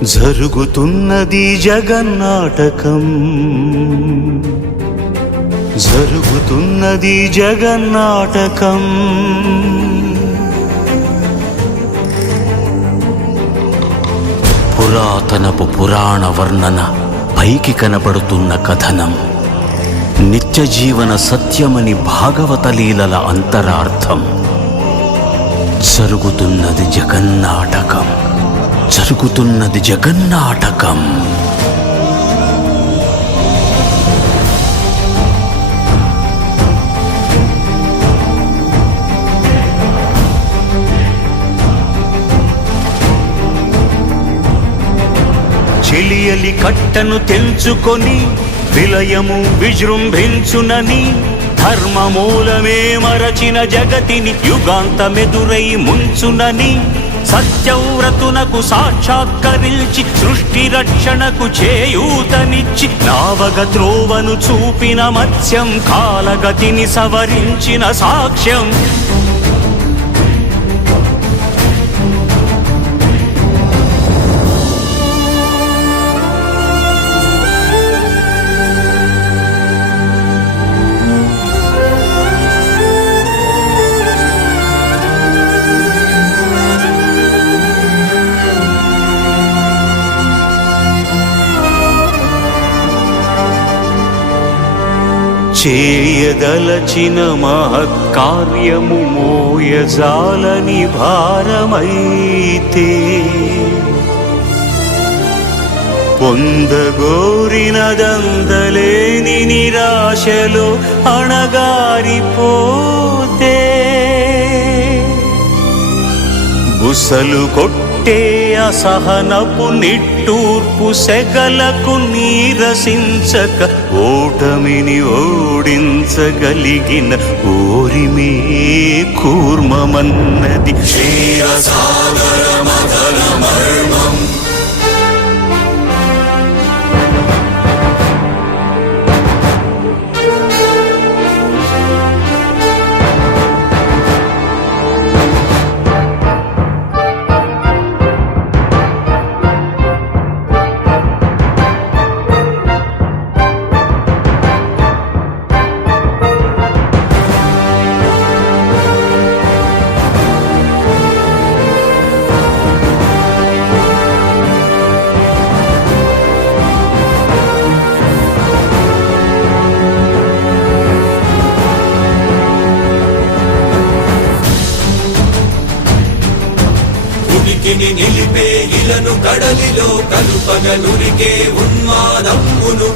జరుగుతున్నది జగన్నాటకం, జరుగుతున్నది జగన్నాటకం. పురాతనపు పురాణ వర్ణన, పైకి కనబడుతున్న కథనం, నిత్య జీవన సత్యమని భాగవత లీలల అంతరార్థం. జరుగుతున్నది జగన్నాటకం, జరుగుతున్నది జగన్నాటకం. చెలియలి కట్టను తెంచుకొని విలయము విజృంభించునని, ధర్మమూలమే మరచిన జగతిని యుగాంతమెదురై ముంచునని, సత్యవ్రతునకు సాక్షాత్కరించి సృష్టి రక్షణకు చేయూతనిచ్చి, నావగ త్రోవను చూపిన మత్స్యం, కాలగతిని సవరించిన సాక్ష్యం. చేయదలచిన మహత్కార్యము మోయజాలని భారమైతే, పొందగోరినదందలేని నిరాశలో అణగారిపోతే, బుసలు కొట్టే అసహనపు నిట్టూర్పు సెగలకు నీరసించక, ఓటమిని ఓడించగలిగిన ఓరిమే కూర్మమన్నది క్షీరసాగర మదన మర్మం. నిలిపే ఇలను కడలిలో కలుపగనురికే ఉన్మాదమ్మును,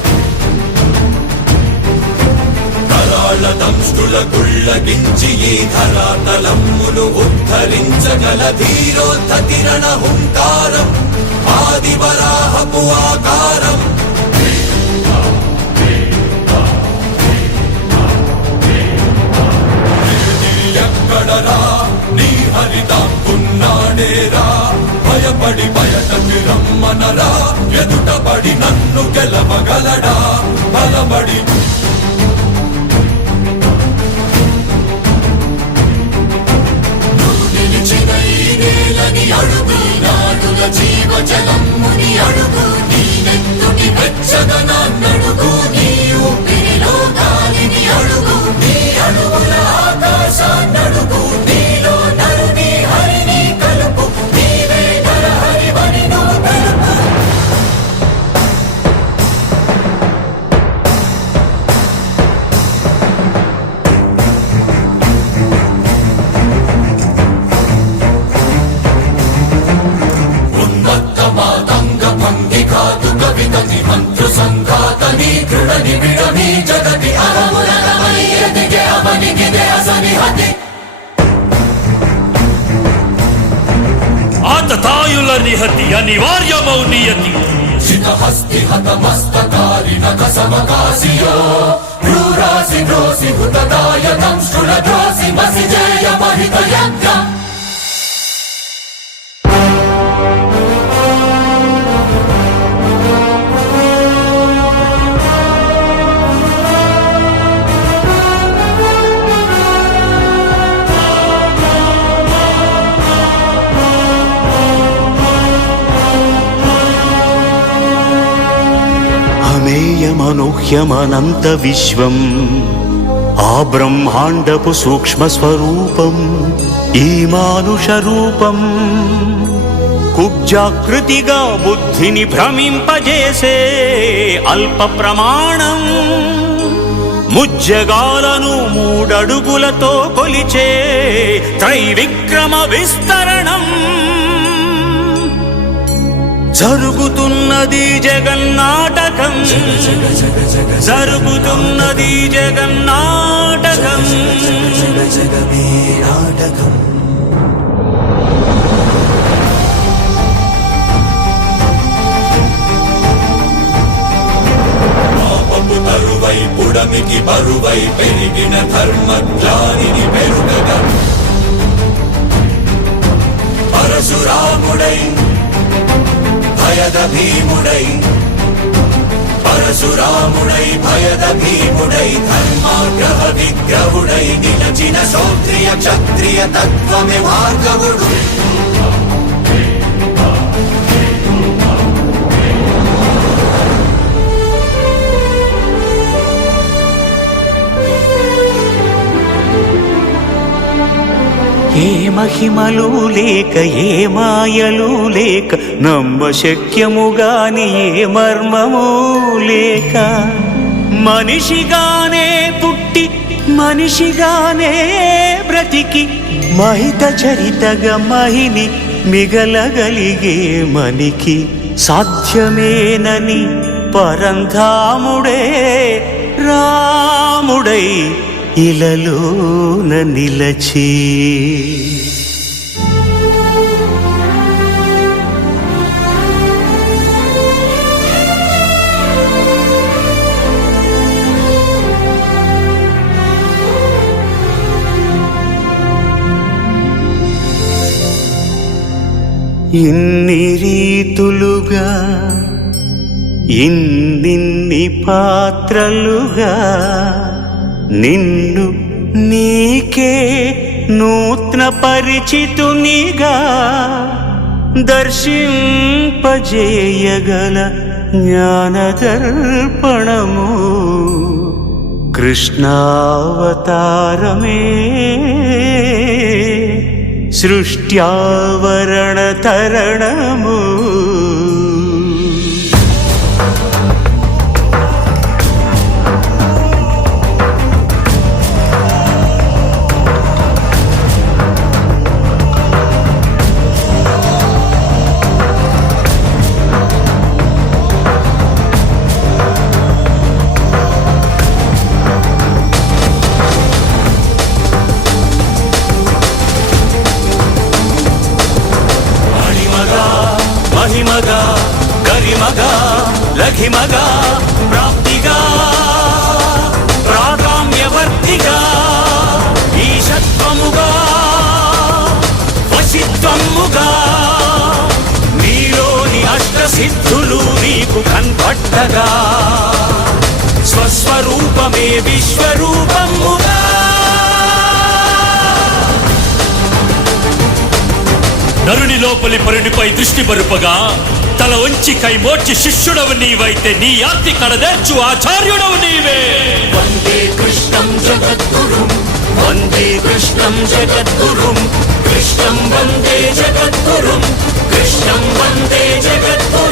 కరాళ దంష్టుల గుళ్ళగించి ఈ ధరాతలమ్మును ఉద్ధరించగల ధీరోద్ధతిరణ హుంకారం, ఆదివరాహపు ఆకారం. ఎక్కడరా నీ హరితాకున్నాడేరా, భయపడి బయటకి రమ్మనరా, ఎదుటపడి నన్ను గెలవగలడా బలబడి. నువ్వు నిలిచిన ఈ నేలని అడుగు, నాడుల జీవజలమ్ముని అడుగు, నీ నెత్తుటి వెచ్చదనాన్నడుగు, నీ ఊపిరిలో గాలిని అడుగు, నీ అడుగుల ఆకాశాన్నడుగు, నీలో నరుని హరిని కలుపు, నీవే నరహరివని నువ్వు తెలుపు. ఉన్మత్త మాతంగ భంగి కాదు కవితని మంత్రు సంఘాతని కృడని విడమి జగతి అరమురమై ఎదిగే అవనిగిదే అసనిహతి. ఆతతాయుల నిహతి అనివార్యమౌ నియతి, చితహస్తి హతమస్తకారి నకసమకాసియో, క్రూరాసి ద్రోసి హుతదాయకం శృణ ద్రోసి మసిజేయ మహిత యజ్ఞం. అవ్యయమనూహ్యమనంత విశ్వం ఆ బ్రహ్మాండపు సూక్ష్మ స్వరూపం ఈ మానుష రూపం కుబ్జాకృతిగా బుద్ధిని భ్రమింపజేసే అల్ప ప్రమాణం ముజ్జగాలను మూడడుగులతో కొలిచే త్రైవిక్రమ విస్తరణం జరుగుతున్నది జగన్నాటకం జరుగుతున్నది జగన్నాటకం పాపపు తరువై పుడమికి బరువై పెరిగిన ధర్మజ్ఞానిని పెరుగగా పరశురాముడై భయద భీముడై పరశురాముడై భయద భీముడై ధర్మాగ్రహ విగ్రహుడై నిలచిన క్షౌత్రియ క్షత్రియ తత్వమే భార్గవుడు ఏ మహిమలు లేక ఏ మాయలు లేక నమ్మశక్యముగాని ఏ మర్మము లేక మనిషిగానే పుట్టి మనిషిగానే బ్రతికి మహిత చరితగా మహిని మిగలగలిగే మనికి సాధ్యమేనని పరంధాముడే రాముడై ఇలలోన నిలచి ఇన్ని రీతులుగా ఇన్నిన్ని పాత్రలుగా నిన్ను నీకే నూత్న పరిచితునిగా దర్శింపజేయగల జ్ఞానదర్పణము కృష్ణావతారమే సృష్ట్యావరణ తరణము మహిమగా గరిమగా లఘిమగా ప్రాప్తిగా ప్రాగామ్యవర్తిగా ఈశత్వముగా వశిత్వముగా నీలోని అష్టసిద్ధులు నీకు కన్పట్టగా స్వస్వరూపమే విశ్వరూపముగా నరుని లోపలి పరునిపై దృష్టి పరుపగా తల వంచి కైమోర్చి శిష్యుడవు నీవైతే నీ యాత్రి కడదేర్చు ఆచార్యుడవు నీవే వందే కృష్ణం జగద్గురుం వందే కృష్ణం జగద్గురుం కృష్ణం వందే జగద్గురుం కృష్ణం వందే జగద్గురుం